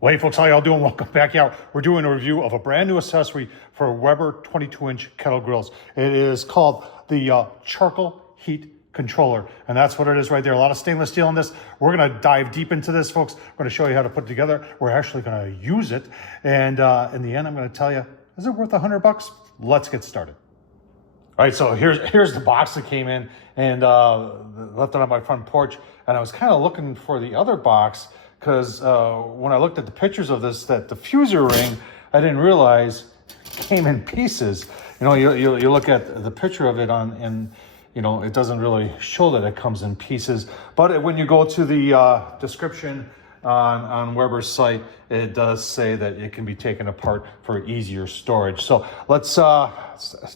Well, hey folks, how y'all doing? Welcome back out. We're doing a review of a brand new accessory for Weber 22-inch kettle grills. It is called the charcoal heat controller, and that's what it is right there. A lot of stainless steel in this. We're going to dive deep into this, folks. We're going to show you how to put it together. We're actually going to use it, and in the end, I'm going to tell you, is it worth $100? Let's get started. All right, so here's the box that came in, and left it on my front porch, and I was kind of looking for the other box, because when I looked at the pictures of this, that diffuser ring, I didn't realize came in pieces. You know, you look at the picture of it and you know, it doesn't really show that it comes in pieces. But when you go to the description on Weber's site, it does say that it can be taken apart for easier storage. So let's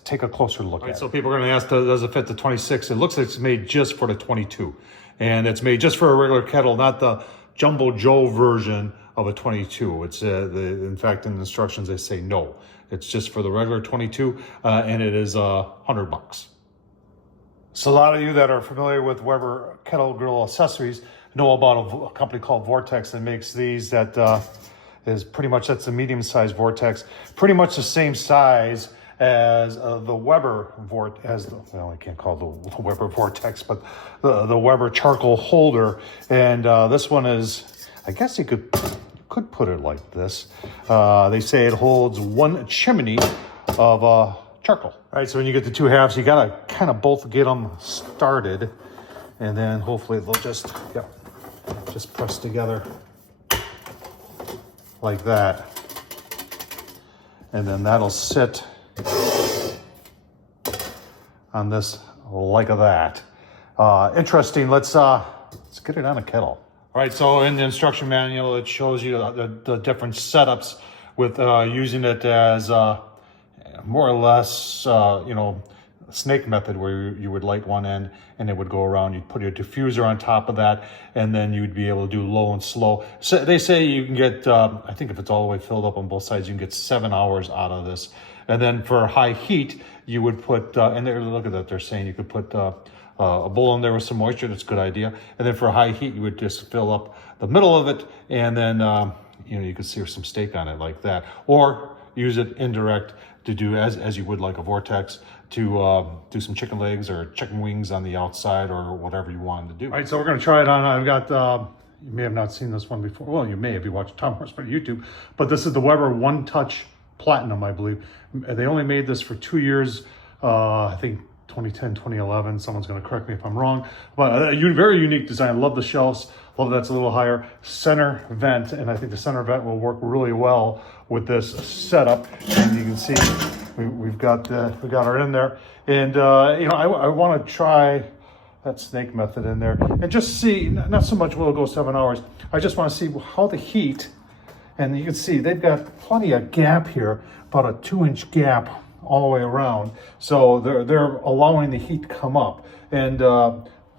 take a closer look at it. So people are going to ask, does it fit the 26? It looks like it's made just for the 22. And it's made just for a regular kettle, not the Jumbo Joe version of a 22. It's in fact, in the instructions they say no. It's just for the regular 22, and it is $100. So a lot of you that are familiar with Weber kettle grill accessories know about a company called Vortex that makes these. That is pretty much, that's a medium-sized Vortex, pretty much the same size as the Weber well, I can't call it the Weber Vortex, but the Weber charcoal holder. And this one is, I guess you could put it like this. They say it holds one chimney of charcoal. All right, so when you get the two halves, you gotta kind of both get them started, and then hopefully they'll just press together like that, and then that'll sit on this like that. Interesting. Let's get it on a kettle. All right, so in the instruction manual, it shows you the different setups with using it as more or less, you know, snake method, where you would light one end and it would go around. You'd put your diffuser on top of that, and then you'd be able to do low and slow. So they say you can get, I think if it's all the way filled up on both sides, you can get 7 hours out of this. And then for high heat, you would put, and look at that, they're saying you could put a bowl in there with some moisture. That's a good idea. And then for high heat, you would just fill up the middle of it, and then you know, you could sear some steak on it like that, or use it indirect to do as you would like a Vortex, to do some chicken legs or chicken wings on the outside, or whatever you wanted to do. All right, so we're going to try it on. I've got, you may have not seen this one before. Well, you may if you watch Tom Horsman YouTube, but this is the Weber One Touch Platinum, I believe. They only made this for 2 years, I think 2010, 2011. Someone's going to correct me if I'm wrong, but a very unique design. Love the shelves. Love that's a little higher center vent, and I think the center vent will work really well with this setup. And you can see we've got her in there, and you know, I want to try that snake method in there and just see, not so much will it go 7 hours. I just want to see how the heat, and you can see they've got plenty of gap here, about a 2-inch gap all the way around. So they're allowing the heat to come up, and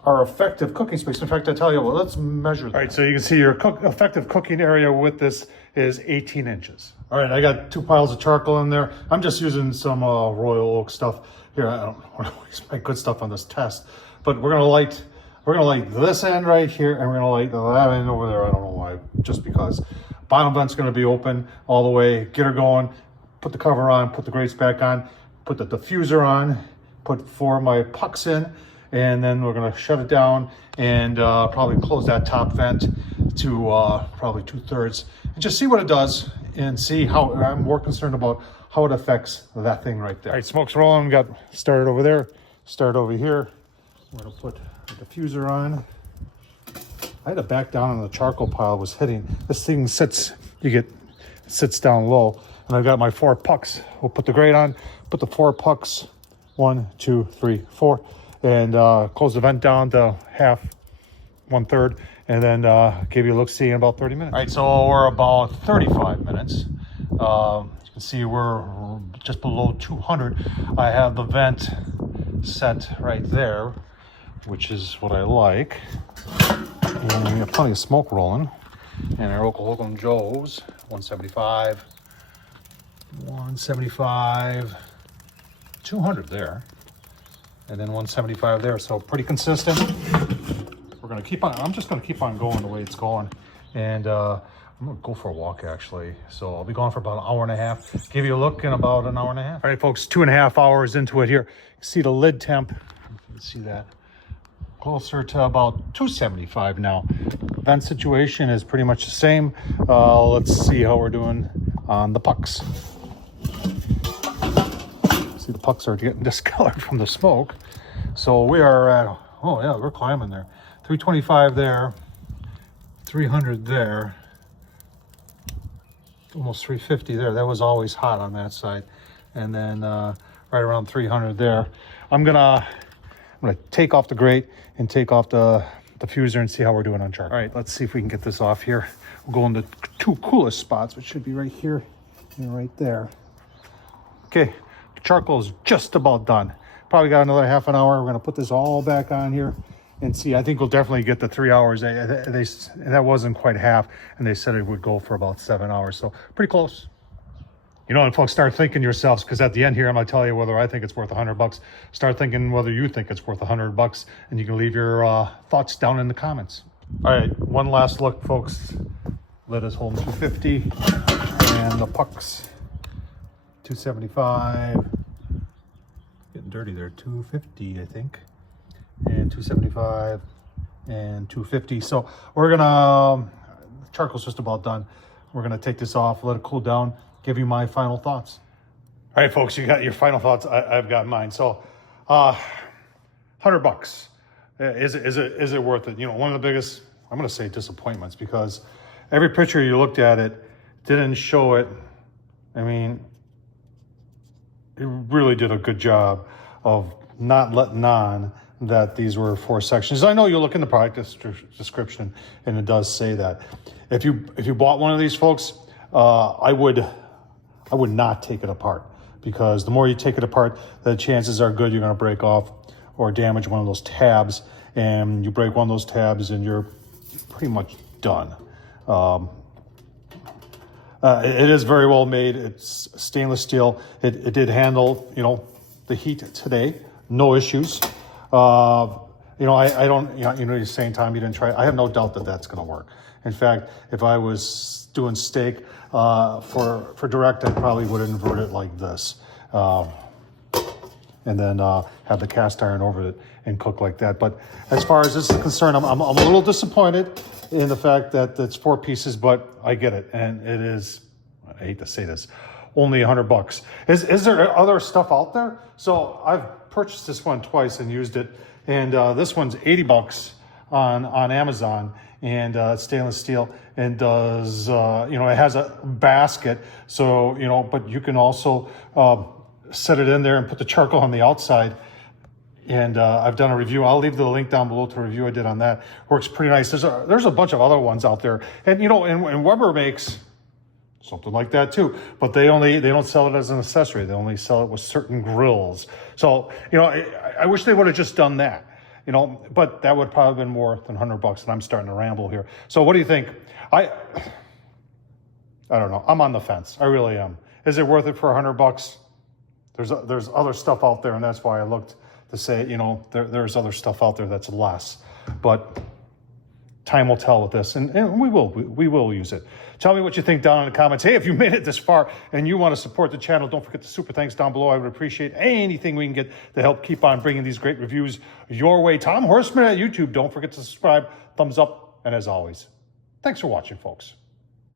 our effective cooking space. In fact, I tell you what, let's measure that. All right, so you can see your effective cooking area with this is 18 inches. All right, I got 2 piles of charcoal in there. I'm just using some Royal Oak stuff here. I don't want to waste my good stuff on this test, but we're gonna light this end right here, and we're gonna light that end over there. I don't know why, just because. Bottom vent's gonna be open all the way. Get her going. Put the cover on. Put the grates back on. Put the diffuser on. Put 4 of my pucks in. And then we're gonna shut it down and probably close that top vent to probably 2/3, and just see what it does, and see how, I'm more concerned about how it affects that thing right there. All right, smoke's rolling. Got started over there, start over here. We're gonna put the diffuser on. I had to back down on the charcoal pile. Was hitting, this thing sits, sits down low, and I've got my 4 pucks. We'll put the grate on, put the 4 pucks, 1, 2, 3, 4. And close the vent down to half, 1/3, and then give you a look-see in about 30 minutes. All right, so we're about 35 minutes. You can see we're just below 200. I have the vent set right there, which is what I like. And we got plenty of smoke rolling. And our Oklahoma Joe's, 175, 175, 200 there. And then 175 there, so pretty consistent. We're gonna keep on, I'm just gonna keep on going the way it's going. And I'm gonna go for a walk actually. So I'll be gone for about an hour and a half. Give you a look in about an hour and a half. All right, folks, 2.5 hours into it here. See the lid temp, let's see that. Closer to about 275 now. Vent situation is pretty much the same. Let's see how we're doing on the pucks. See, the pucks are getting discolored from the smoke. So we are at, oh yeah, we're climbing there. 325 there, 300 there, almost 350 there. That was always hot on that side. And then right around 300 there. I'm gonna take off the grate and take off the diffuser and see how we're doing on charcoal. All right, let's see if we can get this off here. We'll go in the two coolest spots, which should be right here and right there. Okay, the charcoal is just about done. Probably got another half an hour. We're gonna put this all back on here and see. I think we'll definitely get the 3 hours. That wasn't quite half, and they said it would go for about 7 hours, so pretty close. You know, and folks, start thinking yourselves, because at the end here, I'm going to tell you whether I think it's worth $100. Start thinking whether you think it's worth $100, and you can leave your thoughts down in the comments. All right, one last look, folks. Lid is holding 250, and the pucks 275. Getting dirty there, 250, I think, and 275 and 250. So we're gonna, the charcoal's just about done. We're gonna take this off, let it cool down, give you my final thoughts. All right, folks, you got your final thoughts. I've got mine. So, $100. Is it worth it? You know, one of the biggest, I'm going to say, disappointments, because every picture you looked at it didn't show it. I mean, it really did a good job of not letting on that these were 4 sections. I know you look in the product description and it does say that. If you bought one of these, folks, I would not take it apart, because the more you take it apart, the chances are good you're going to break off or damage one of those tabs, and you break one of those tabs and you're pretty much done. It is very well made. It's stainless steel. It did handle, you know, the heat today, no issues. You know, I don't, you know, you're saying, Tom, you didn't try it. I have no doubt that that's going to work. In fact, if I was doing steak for direct, I probably would invert it like this. And then have the cast iron over it and cook like that. But as far as this is concerned, I'm a little disappointed in the fact that it's 4 pieces, but I get it. And it is, I hate to say this, only $100. Is there other stuff out there? So I've purchased this one twice and used it. And this one's $80 on Amazon, and it's stainless steel, and does, you know, it has a basket. So, you know, but you can also set it in there and put the charcoal on the outside. And I've done a review. I'll leave the link down below to a review I did on that. Works pretty nice. There's a bunch of other ones out there. And, you know, and Weber makes something like that too. But they don't sell it as an accessory. They only sell it with certain grills. So, you know, I wish they would have just done that. You know, but that would probably have been more than $100, and I'm starting to ramble here. So what do you think? I don't know. I'm on the fence. I really am. Is it worth it for $100? There's other stuff out there, and that's why I looked to say, you know, there's other stuff out there that's less. But time will tell with this, and we will use it. Tell me what you think down in the comments. Hey, if you made it this far and you want to support the channel, don't forget the super thanks down below. I would appreciate anything we can get to help keep on bringing these great reviews your way. Tom Horsman at YouTube. Don't forget to subscribe, thumbs up, and as always, thanks for watching, folks.